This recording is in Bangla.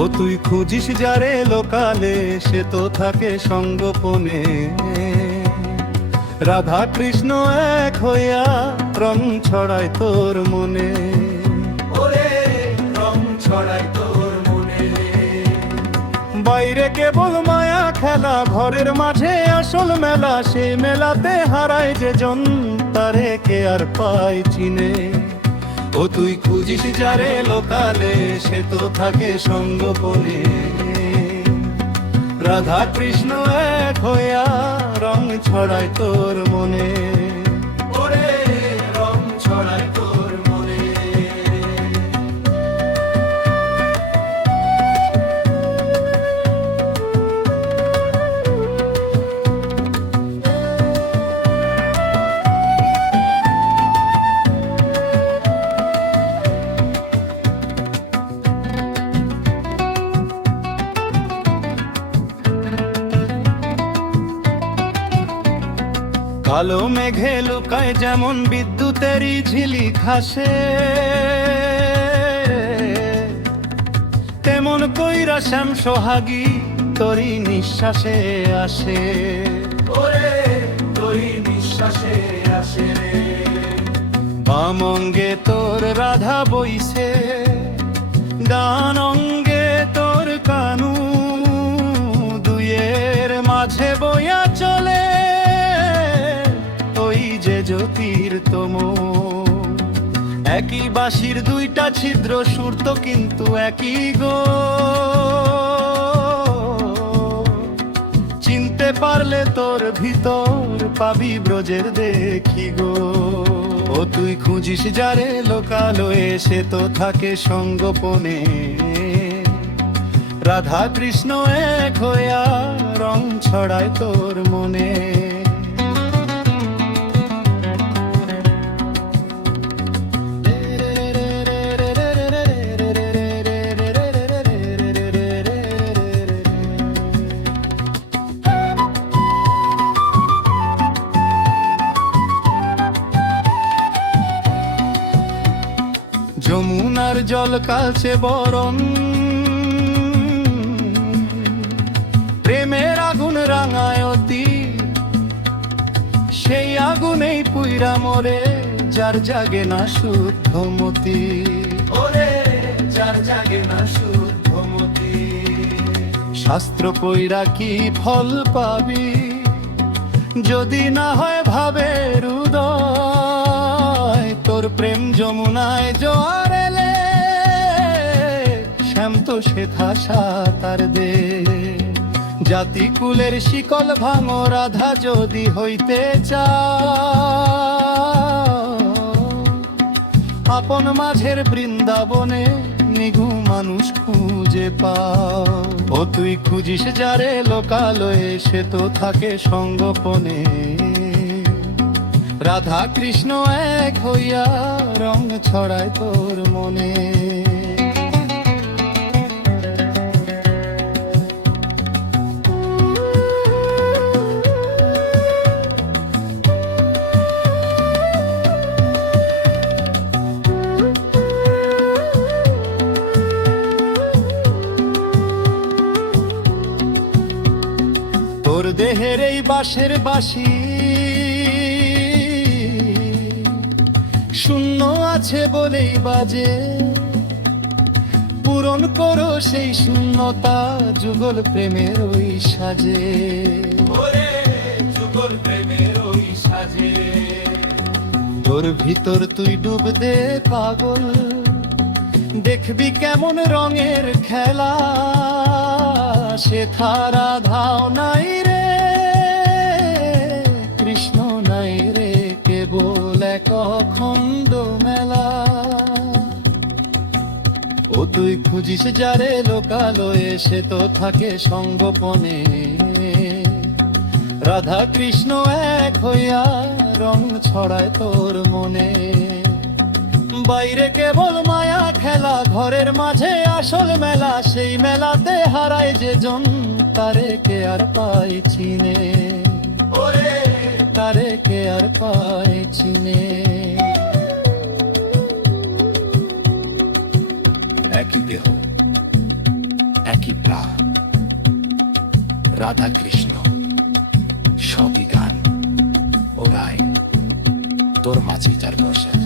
ও তুই খুঁজিস যারে লোকালে, সে তো থাকে সঙ্গোপনে। রাধা কৃষ্ণ এক হইয়া রং ছড়ায় তোর মনে, ওরে রং ছড়ায় তোর মনে। বাইরে কেবল মায়া খেলা, ঘরের মাঝে আসল মেলা। সে মেলাতে হারায় যে জন, তারে কে আর পায় চিনে। ও তুই খুঁজিস যারে লোকালে, সে তো থাকে সঙ্গোপনে। রাধা কৃষ্ণ এক হইয়া রং ছড়ায় তোর মনে, ওরে রং ছড়ায় তোর মনে। কালো মেঘে লুকায় যেমন বিদ্যুতেরই ঝিলিক হাসে, তেমন কইরা শ্যাম সোহাগী তোরই নিঃশ্বাসে আসে, ওরে তোরই নিঃশ্বাসে আসে রে। বাম অঙ্গে তোর রাধা বইছে, ডান অঙ্গে তোর কানু। দুইয়ের মাঝে বইয়া চলে জ্যোতির্তম। একই বাঁশির দুইটা ছিদ্র, সুর তো কিন্তু একই গো। চিনতে পারলে তোর ভিতর পাবি ব্রজের দেখি গো। ও তুই খুঁজিস যারে লোকালয়ে, সে তো থাকে সঙ্গোপনে। রাধা কৃষ্ণ এক হইয়া রং ছড়ায় তোর মনে। যমুনার জল কালছে বরণ, প্রেমের আগুন রাঙায় অতি। সেই আগুনেই পুইরা মরে যার জাগে না শুদ্ধ মতি, ওরে যার জাগে না শুদ্ধ মতি। শাস্ত্র কইরা কি ফল পাবি, যদি না হয় ভাবের উদয়। তোর প্রেম যমুনায় জোয়ার এলে, শ্যাম তো সেথা সাঁতার দে। জাতি কুলের শিকল ভাঙো, রাধা যদি হইতে চাও। আপন মাঝের বৃন্দাবনে নিঘু মানুষ খুঁজে পাও। ও তুই খুঁজিস যারে লোকালয়ে, সে তো থাকে সঙ্গোপনে। রাধা কৃষ্ণ এক হইয়া রং ছড়ায় তোর মনে। তোর দেহের এই বাঁশের বাঁশি শূন্য আছে বলেই বাজে। পূরণ করো সেই শূন্যতা যুগল প্রেমের ওই সাজে, ওরে যুগল প্রেমের ওই সাজে। তোর ভিতর তুই ডুব দে পাগল, দেখবি কেমন রঙের খেলা। সে থারা ধাও নাই রে, কৃষ্ণ নাই রে, কেবল এক অখণ্ড মেলা। ও তুই খুঁজিস যারে লোকালয়ে, সে তো থাকে সঙ্গোপনে। রাধা কৃষ্ণ এক হইয়া রং ছড়ায় তোর মনে। বাইরে কেবল মায়া খেলা, ঘরের মাঝে আসল মেলা। সেই মেলাতে হারায় যে জন, তারে কে আর পায় চিনে, ওরে তারে কে আর পায় চিনে। একই দেহ ভালোবাসাটা, রাধা কৃষ্ণ সবই গান। ওরাই তোর মাঝ বিচার বসে।